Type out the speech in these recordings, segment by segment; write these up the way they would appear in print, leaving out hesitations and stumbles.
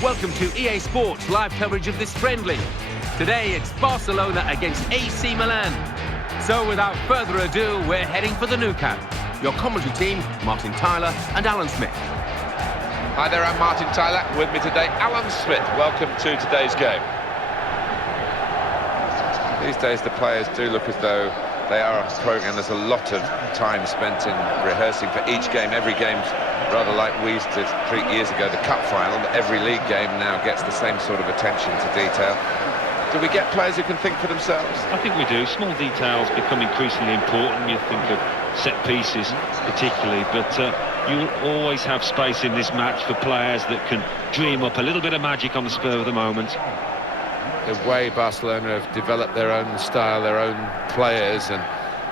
Welcome to EA Sports live coverage of this friendly. Today it's Barcelona against AC Milan. So without further ado, we're heading for the Nou Camp. Your commentary team, Martin Tyler and Alan Smith. Hi there, I'm Martin Tyler. With me today, Alan Smith. Welcome to today's game. These days the players do look as though they are a programme. There's a lot of time spent in rehearsing for each game. Every game's rather like we used to treat years ago, the cup final. Every league game now gets the same sort of attention to detail. Do we get players who can think for themselves? I think we do. Small details become increasingly important. You think of set pieces particularly, but you will always have space in this match for players that can dream up a little bit of magic on the spur of the moment. The way Barcelona have developed their own style, their own players, and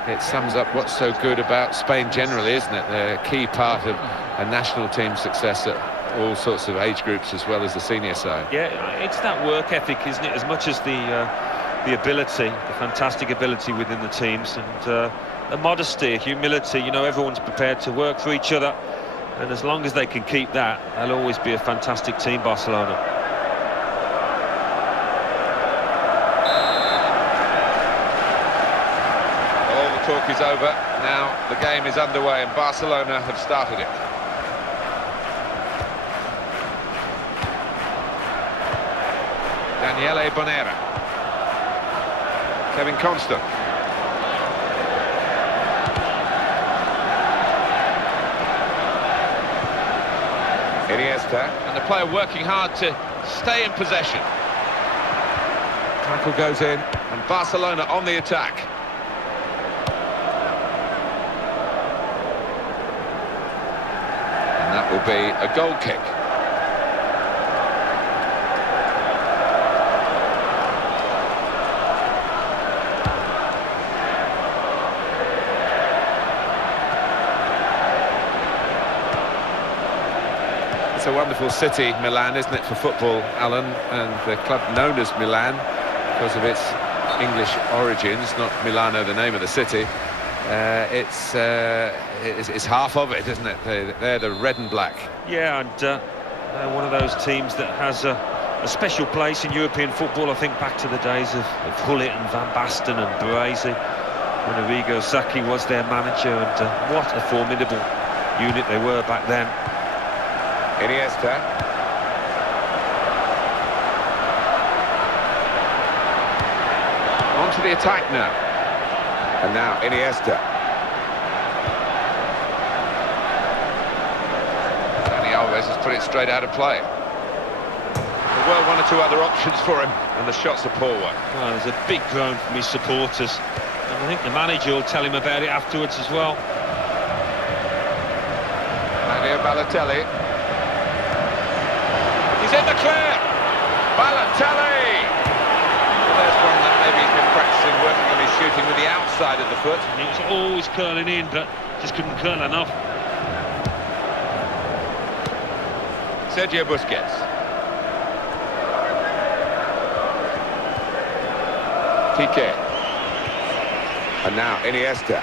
it sums up what's so good about Spain generally, isn't it? They're a key part of a national team success at all sorts of age groups as well as the senior side. Yeah, it's that work ethic, isn't it, as much as the ability, the fantastic ability within the teams, and the modesty, humility. You know, everyone's prepared to work for each other, and as long as they can keep that, they'll always be a fantastic team, Barcelona. Talk is over. Now the game is underway and Barcelona have started it. Daniele Bonera. Kevin Constant. Iniesta. And the player working hard to stay in possession. Tackle goes in and Barcelona on the attack. That will be a goal kick. It's a wonderful city, Milan, isn't it, for football, Alan? And the club known as Milan because of its English origins, not Milano, the name of the city. It's half of it, isn't it? They're the red and black. Yeah, and they're one of those teams that has a special place in European football. I think back to the days of Gullit and Van Basten and Baresi, when Arrigo Sacchi was their manager, and what a formidable unit they were back then. Iniesta. On to the attack now. And now Iniesta. Dani Alves has put it straight out of play. There were one or two other options for him, and the shot's a poor one. Well, there's a big groan from his supporters, and I think the manager will tell him about it afterwards as well. Mario Balotelli. He's in the clear. Balotelli. There's one that maybe he's been practicing working on his shooting with the outside of the foot. And he was always curling in, but just couldn't curl enough. Sergio Busquets. Piqué. And now Iniesta.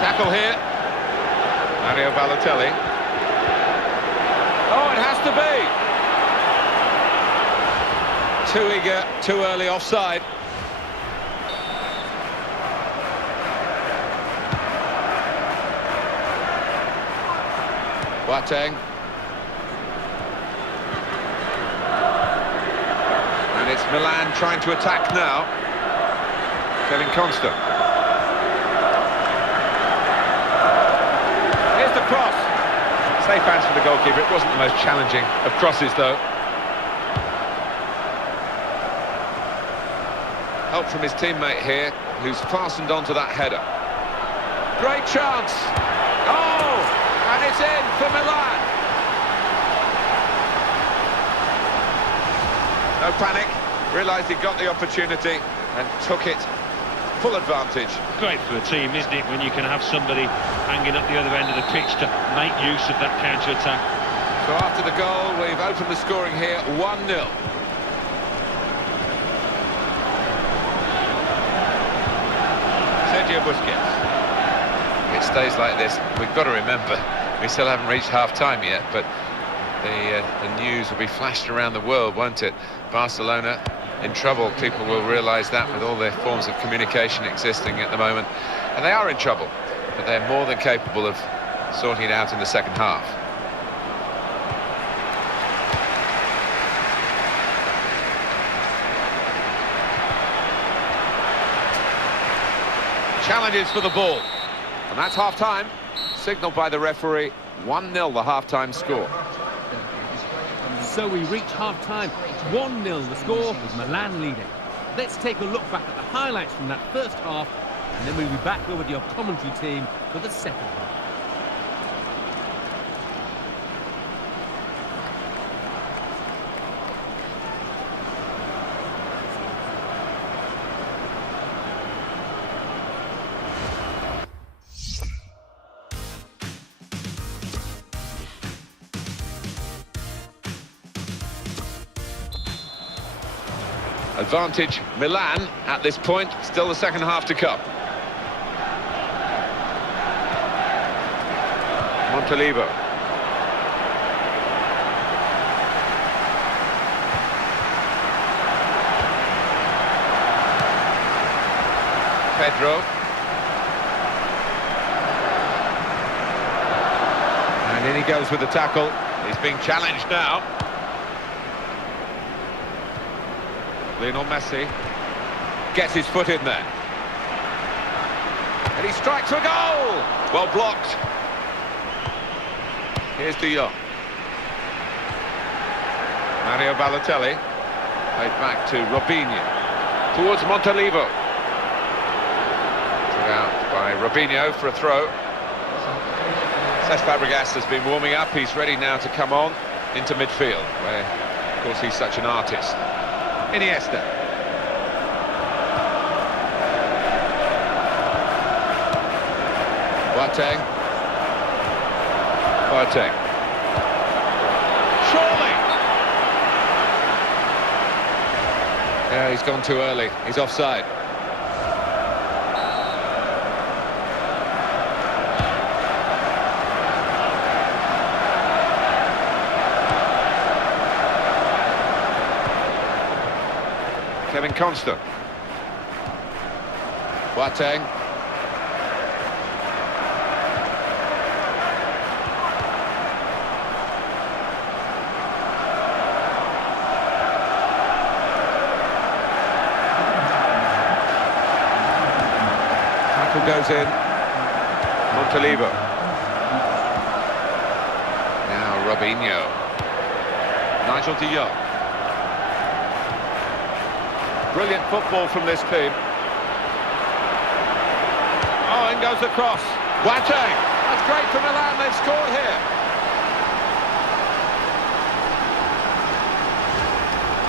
Tackle here. Mario Balotelli. Oh, it has to be. Too eager, too early offside. Boateng. And it's Milan trying to attack now. Kevin Constant. Here's the cross. Safe hands for the goalkeeper. It wasn't the most challenging of crosses, though. Help from his teammate here, who's fastened onto that header. Great chance. Oh, and it's in for Milan. No panic. Realised he got the opportunity and took it full advantage. Great for a team, isn't it, when you can have somebody hanging up the other end of the pitch to make use of that counter-attack. So after the goal, we've opened the scoring here 1-0. Sergio Busquets. It's stays like this, we've got to remember we still haven't reached half-time yet, but the news will be flashed around the world, won't it? Barcelona in trouble. People will realise that with all their forms of communication existing at the moment, and they are in trouble, but they're more than capable of sorting it out in the second half. Challenges for the ball, and that's half-time, signalled by the referee. 1-0 the half-time score. So we reach half-time, 1-0 the score, with Milan leading. Let's take a look back at the highlights from that first half, and then we'll be back over to your commentary team for the second half. Advantage Milan at this point, still the second half to come. Montalivo. Pedro. And in he goes with the tackle. He's being challenged now. Lionel Messi gets his foot in there. And he strikes a goal! Well blocked. Here's De Jong. Mario Balotelli. Played back to Robinho. Towards Montalivo. Put out by Robinho for a throw. Cesc Fabregas has been warming up. He's ready now to come on into midfield, where, of course, he's such an artist. Iniesta. Boateng. Surely! Yeah, he's gone too early. He's offside. Kevin Constant. Boateng. Tackle goes in. Montalivo. Now Robinho. Nigel De Jong. Brilliant football from this team. Oh, in goes the cross. Boateng. That's great for Milan. They've scored here.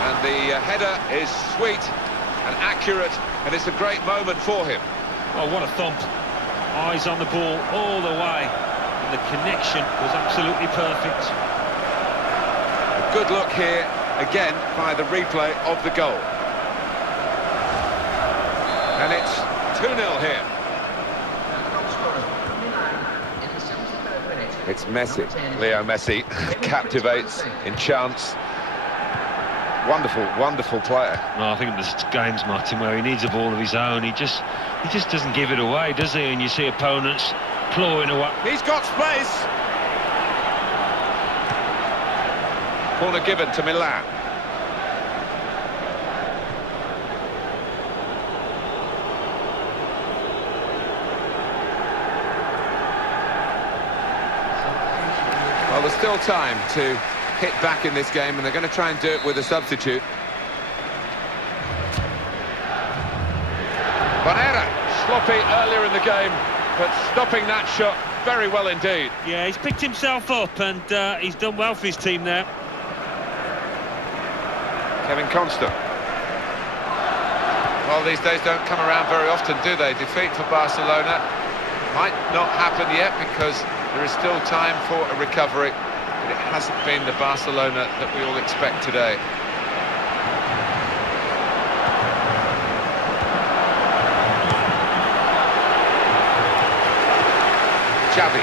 And the header is sweet and accurate, and it's a great moment for him. Oh, what a thump. Eyes on the ball all the way. And the connection was absolutely perfect. A good look here, again, by the replay of the goal. And it's 2-0 here. It's Messi. Leo Messi captivates, enchants. Wonderful, wonderful player. No, I think there's games, Martin, where he needs a ball of his own. He just doesn't give it away, does he? And you see opponents clawing away. He's got space. Corner given to Milan. Well, there's still time to hit back in this game, and they're going to try and do it with a substitute. Bonera, sloppy earlier in the game, but stopping that shot very well indeed. Yeah, he's picked himself up, and he's done well for his team there. Kevin Constant. Well, these days don't come around very often, do they? Defeat for Barcelona might not happen yet because there is still time for a recovery, but it hasn't been the Barcelona that we all expect today. Xavi.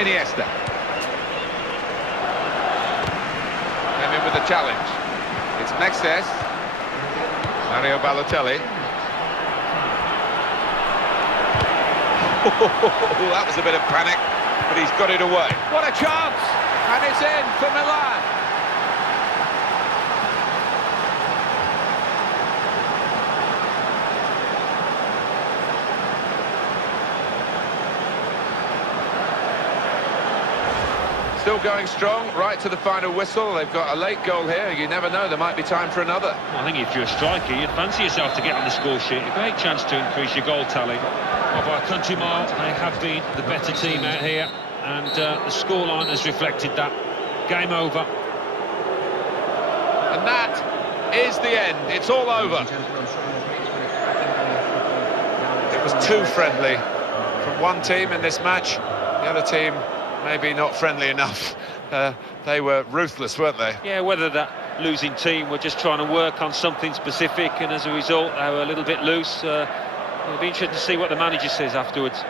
Iniesta. Came in with the challenge. It's Mexes. Mario Balotelli. That was a bit of panic, but he's got it away. What a chance! And it's in for Milan. Still going strong, right to the final whistle. They've got a late goal here. You never know, there might be time for another. I think if you're a striker, you'd fancy yourself to get on the score sheet. A great chance to increase your goal tally. Well, by a country mile, they have been the better team out here, and the scoreline has reflected that. Game over. And that is the end. It's all over. It was too friendly from one team in this match. The other team maybe not friendly enough. They were ruthless, weren't they? Yeah, whether that losing team were just trying to work on something specific, and as a result they were a little bit loose. It'll be interesting to see what the manager says afterwards.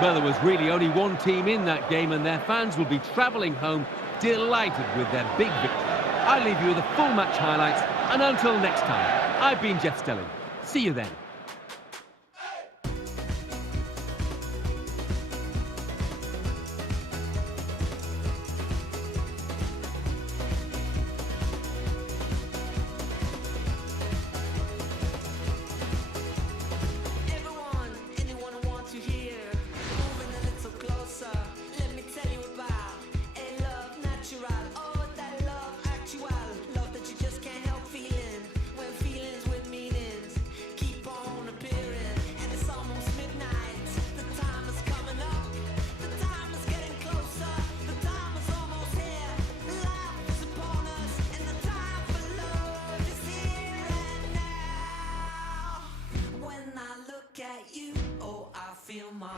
Well, there was really only one team in that game, and their fans will be travelling home delighted with their big victory. I leave you with the full match highlights, and until next time, I've been Jeff Stelling. See you then. Feel my